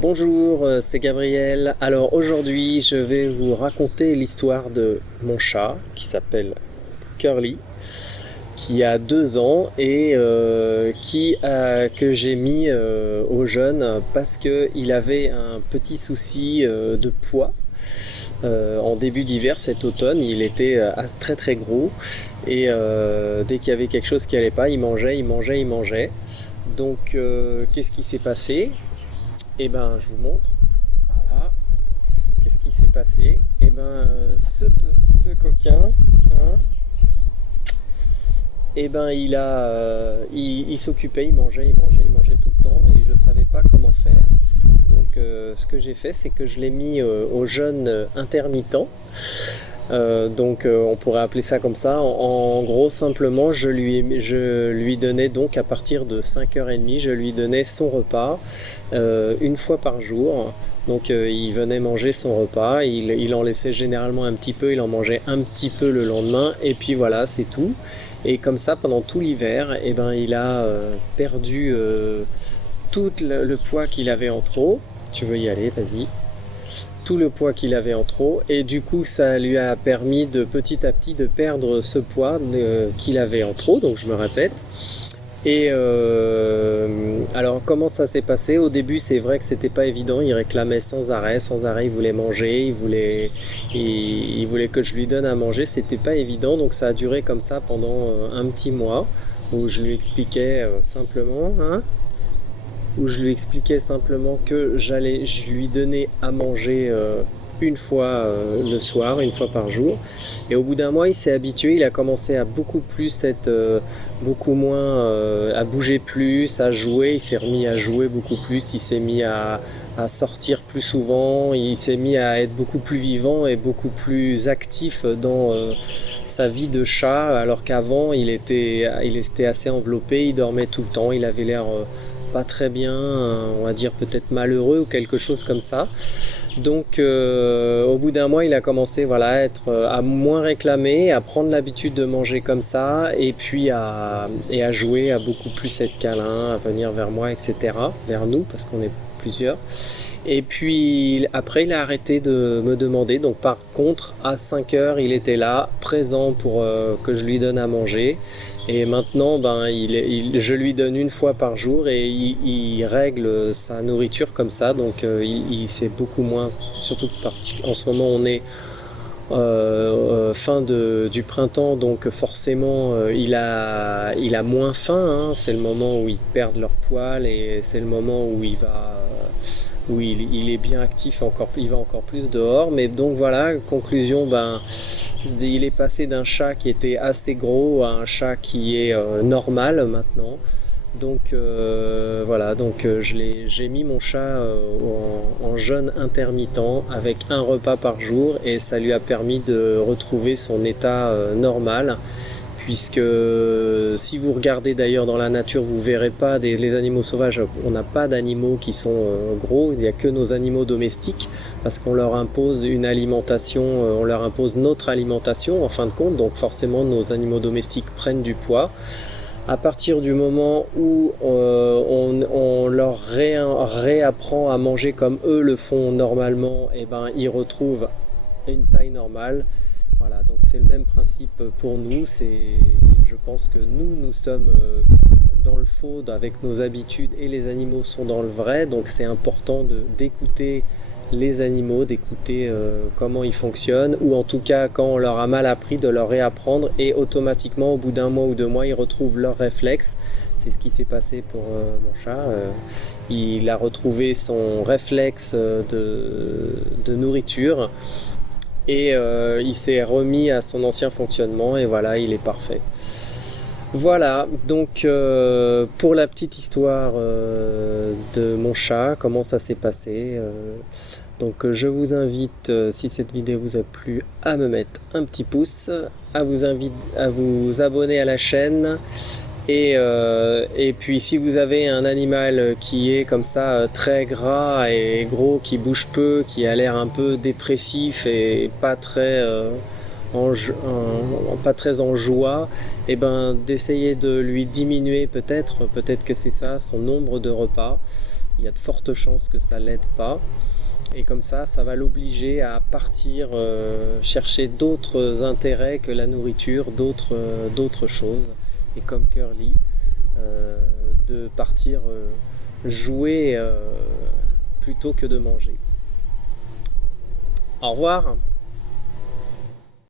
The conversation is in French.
Bonjour, c'est Gabriel. Alors aujourd'hui, je vais vous raconter l'histoire de mon chat qui s'appelle Curly, qui a 2 ans et que j'ai mis au jeune parce qu'il avait un petit souci de poids. En début d'hiver cet automne, il était très très gros et dès qu'il y avait quelque chose qui allait pas, il mangeait, il mangeait, il mangeait. Donc qu'est-ce qui s'est passé? Eh ben, je vous montre. Voilà. Qu'est-ce qui s'est passé? Eh ben, ce coquin, hein, eh ben, il s'occupait, il mangeait, il mangeait, il mangeait tout le temps, et je savais pas comment faire. Donc, ce que j'ai fait, c'est que je l'ai mis au jeûne intermittent. On pourrait appeler ça comme ça. En gros, simplement, je lui donnais donc à partir de 5h30, je lui donnais son repas une fois par jour. Donc il venait manger son repas, il en laissait généralement un petit peu, il en mangeait un petit peu le lendemain, et puis voilà, c'est tout. Et comme ça, pendant tout l'hiver, eh ben, il a perdu tout le poids qu'il avait en trop. Tu veux y aller, vas-y. Tout le poids qu'il avait en trop, et du coup ça lui a permis de petit à petit de perdre ce poids qu'il avait en trop, donc je me répète. Et alors comment ça s'est passé? Au début, c'est vrai que c'était pas évident, il réclamait sans arrêt, il voulait manger, il voulait que je lui donne à manger, c'était pas évident, donc ça a duré comme ça pendant un petit mois où je lui expliquais simplement, hein, que je lui donnais à manger une fois le soir, une fois par jour. Et au bout d'un mois, il s'est habitué, il a commencé à beaucoup moins, à bouger plus, à jouer, il s'est remis à jouer beaucoup plus, il s'est mis à sortir plus souvent, il s'est mis à être beaucoup plus vivant et beaucoup plus actif dans sa vie de chat, alors qu'avant il était assez enveloppé, il dormait tout le temps, il avait l'air pas très bien, on va dire peut-être malheureux ou quelque chose comme ça. Donc au bout d'un mois, il a commencé voilà, à moins réclamer, à prendre l'habitude de manger comme ça, et puis à jouer, à beaucoup plus être câlin, à venir vers moi, etc. Vers nous, parce qu'on est plusieurs. Et puis après, il a arrêté de me demander. Donc par contre, à 5h, il était là, présent pour que je lui donne à manger. Et maintenant, je lui donne une fois par jour et il règle sa nourriture comme ça. Donc il sait beaucoup moins, surtout en ce moment on est du printemps, donc forcément il a moins faim, hein. C'est le moment où ils perdent leur poil et c'est le moment où il est bien actif, il va encore plus dehors. Mais donc voilà, conclusion, il est passé d'un chat qui était assez gros à un chat qui est normal maintenant. Donc voilà, j'ai mis mon chat en jeûne intermittent avec un repas par jour, et ça lui a permis de retrouver son état normal. Puisque si vous regardez d'ailleurs dans la nature, vous verrez pas les animaux sauvages, on n'a pas d'animaux qui sont gros, il n'y a que nos animaux domestiques, parce qu'on leur impose une alimentation, on leur impose notre alimentation en fin de compte, donc forcément nos animaux domestiques prennent du poids. À partir du moment où on leur réapprend à manger comme eux le font normalement, et ils retrouvent une taille normale. Voilà, donc c'est le même principe pour nous. Je pense que nous sommes dans le faux avec nos habitudes, et les animaux sont dans le vrai. Donc c'est important d'écouter les animaux, d'écouter comment ils fonctionnent, ou en tout cas quand on leur a mal appris, de leur réapprendre, et automatiquement au bout d'un mois ou 2 mois ils retrouvent leurs réflexes. C'est ce qui s'est passé pour mon chat. Il a retrouvé son réflexe de nourriture, et il s'est remis à son ancien fonctionnement, et voilà, il est parfait. Voilà, donc pour la petite histoire de mon chat, comment ça s'est passé. Je vous invite, si cette vidéo vous a plu, à me mettre un petit pouce, à vous abonner à la chaîne. Et puis si vous avez un animal qui est comme ça très gras et gros, qui bouge peu, qui a l'air un peu dépressif et pas très en joie, et d'essayer de lui diminuer peut-être que c'est ça, son nombre de repas. il y a de fortes chances que ça l'aide pas. Et comme ça va l'obliger à partir chercher d'autres intérêts que la nourriture, d'autres choses. Et comme Curly, de partir jouer plutôt que de manger. Au revoir!